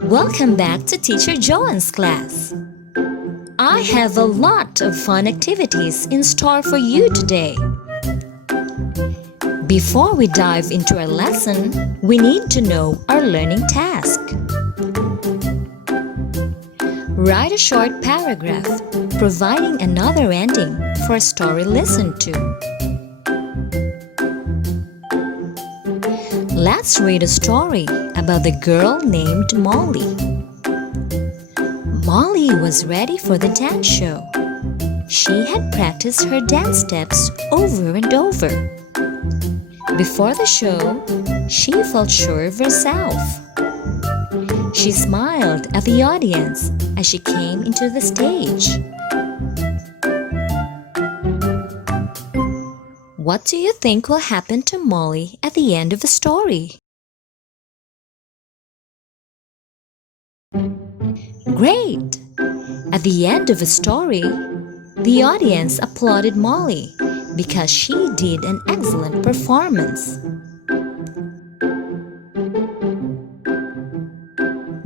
Welcome back to Teacher Joan's class. I have a lot of fun activities in store for you today. Before we dive into our lesson, we need to know our learning task. Write a short paragraph providing another ending for a story listened to. Let's read a story about the girl named Molly. Molly was ready for the dance show. She had practiced her dance steps over and over. Before the show, she felt sure of herself. She smiled at the audience as she came into the stage. What do you think will happen to Molly at the end of the story? Great! At the end of the story, the audience applauded Molly because she did an excellent performance.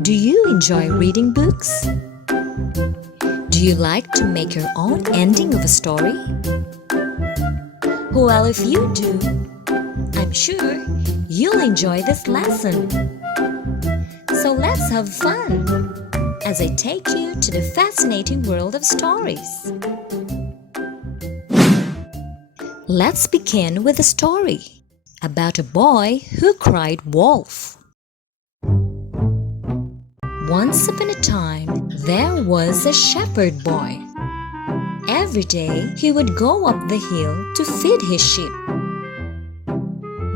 Do you enjoy reading books? Do you like to make your own ending of a story? Well, if you do, I'm sure you'll enjoy this lesson. So let's have fun as I take you to the fascinating world of stories. Let's begin with a story about a boy who cried wolf. Once upon a time, there was a shepherd boy. Every day, he would go up the hill to feed his sheep.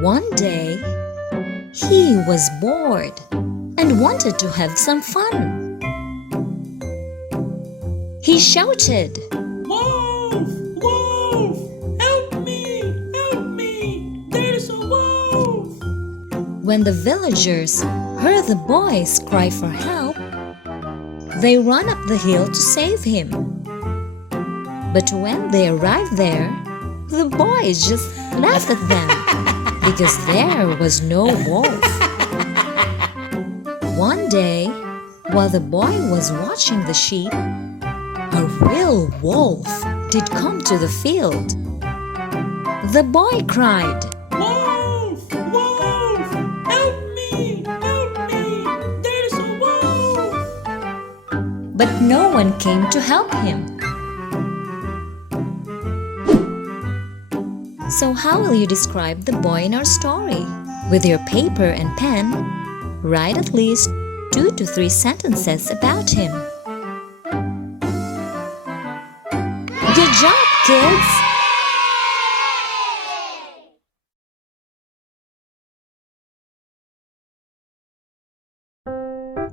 One day, he was bored and wanted to have some fun. He shouted, "Wolf! Wolf! Help me! Help me! There's a wolf!" When the villagers heard the boy's cry for help, they ran up the hill to save him. But when they arrived there, the boy just laughed at them because there was no wolf. One day, while the boy was watching the sheep, a real wolf did come to the field. The boy cried, "Wolf! Wolf! Help me! Help me! There's a wolf!" but no one came to help him. So how will you describe the boy in our story? With your paper and pen, write at least 2 to 3 sentences about him. Good job, kids!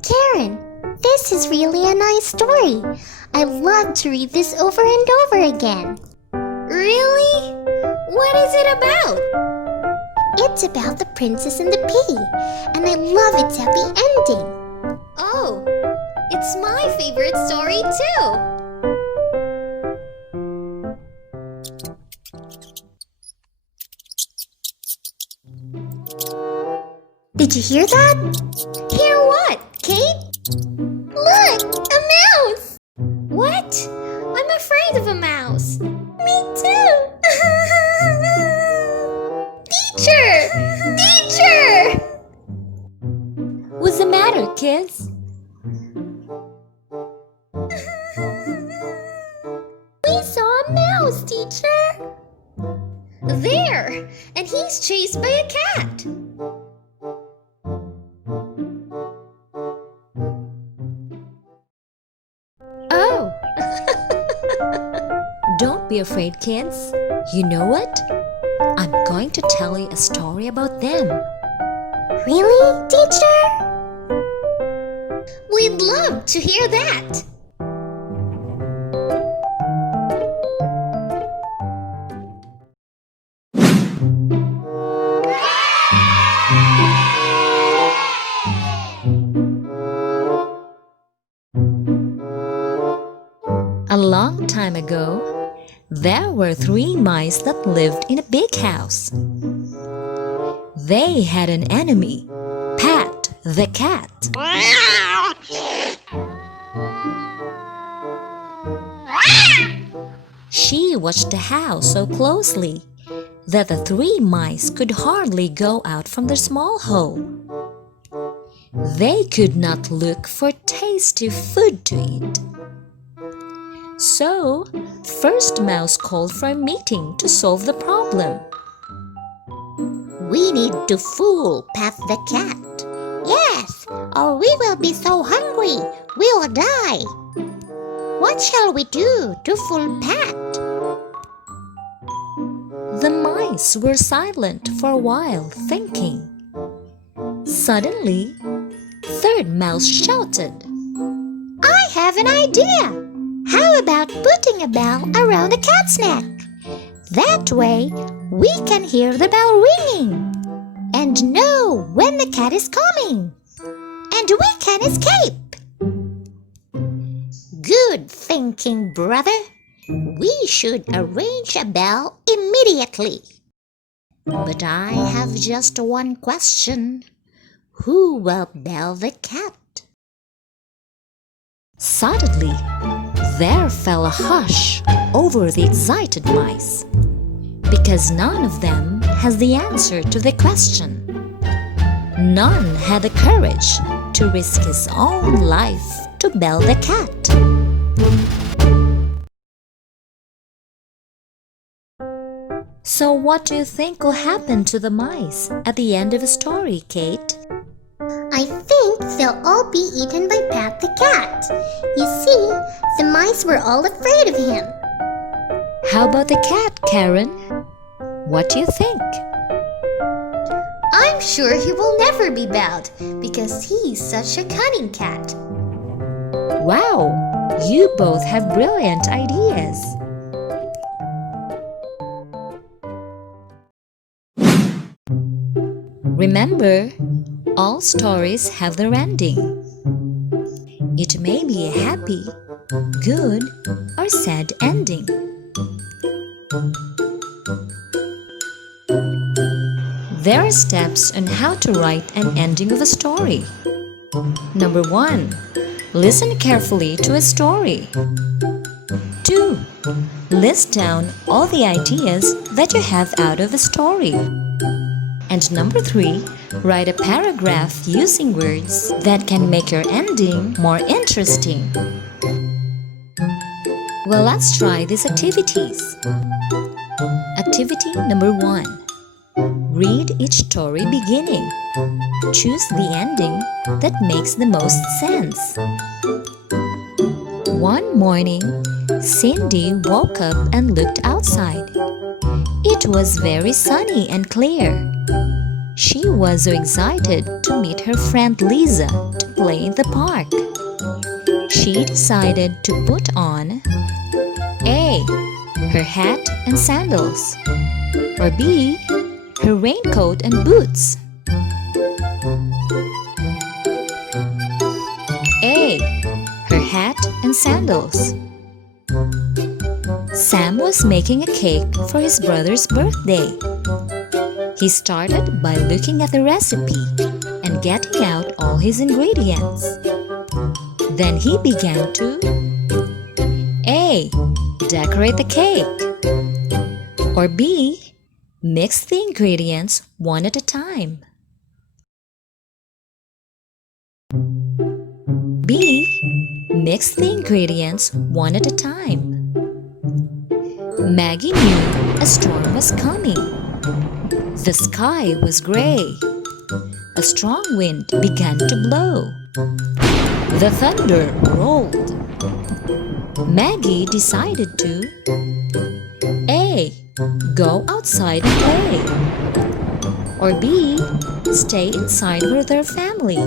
Karen, this is really a nice story. I love to read this over and over again. Really? What is it about? It's about the princess and the pea, and I love its happy ending. Oh, it's my favorite story too. Did you hear that? Hear what, Kate? Look, a mouse! What? I'm afraid of a mouse. Me too! Teacher! Teacher! What's the matter, kids? We saw a mouse, teacher! There! And he's chased by a cat. Oh! Don't be afraid, kids. You know what? I'm going to tell you a story about them. Really, teacher? We'd love to hear that. A long time ago, There were 3 mice that lived in a big house. They had an enemy, Pat the cat. She watched the house so closely that the 3 mice could hardly go out from their small hole. They could not look for tasty food to eat. So, first mouse called for a meeting to solve the problem. We need to fool Pat the cat. Yes, or we will be so hungry we will die. What shall we do to fool Pat? The mice were silent for a while, thinking. Suddenly, third mouse shouted, I have an idea. How about putting a bell around the cat's neck? That way, we can hear the bell ringing and know when the cat is coming. And we can escape. Good thinking, brother. We should arrange a bell immediately. But I have just one question. Who will bell the cat? Suddenly, there fell a hush over the excited mice, because none of them has the answer to the question. None had the courage to risk his own life to bell the cat. So what do you think will happen to the mice at the end of the story, Kate? I think they'll all be eaten by Pat the cat. You see, the mice were all afraid of him. How about the cat, Karen? What do you think? I'm sure he will never be bowed because he's such a cunning cat. Wow, you both have brilliant ideas. Remember, all stories have their ending. It may be a happy, good, or sad ending. There are steps on how to write an ending of a story. Number 1. Listen carefully to a story. 2. List down all the ideas that you have out of a story. And number 3, write a paragraph using words that can make your ending more interesting. Well, let's try these activities. Activity number 1. Read each story beginning. Choose the ending that makes the most sense. One morning, Cindy woke up and looked outside. It was very sunny and clear. She was so excited to meet her friend Lisa to play in the park. She decided to put on A. Her hat and sandals, or B. Her raincoat and boots. A. Her hat and sandals. Sam was making a cake for his brother's birthday. He started by looking at the recipe and getting out all his ingredients. Then he began to A. Decorate the cake, or B. Mix the ingredients one at a time. B. Mix the ingredients one at a time. Maggie knew a storm was coming. The sky was gray. A strong wind began to blow. The thunder rolled. Maggie decided to A. Go outside and play, or B. Stay inside with their family.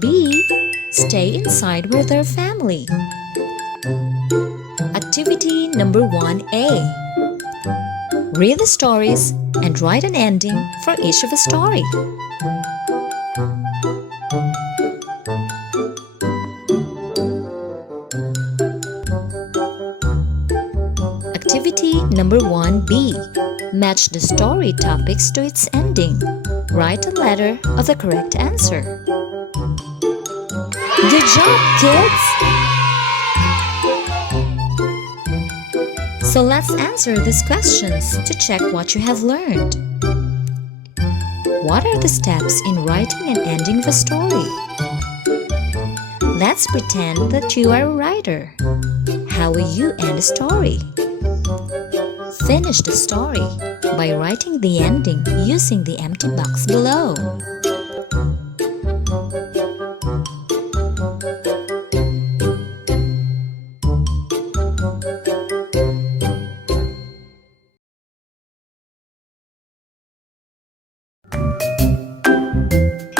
B. Stay inside with their family. Activity number 1A. Read the stories and write an ending for each of the story. Number 1B. Match the story topics to its ending. Write a letter of the correct answer. Good job, kids! So let's answer these questions to check what you have learned. What are the steps in writing and ending of a story? Let's pretend that you are a writer. How will you end a story? Finish the story by writing the ending using the empty box below.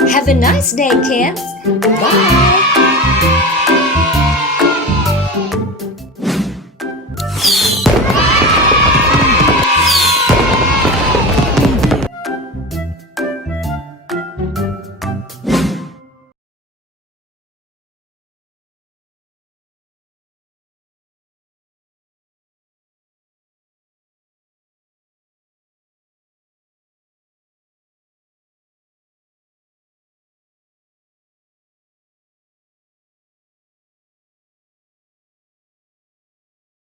Have a nice day, kids! Bye!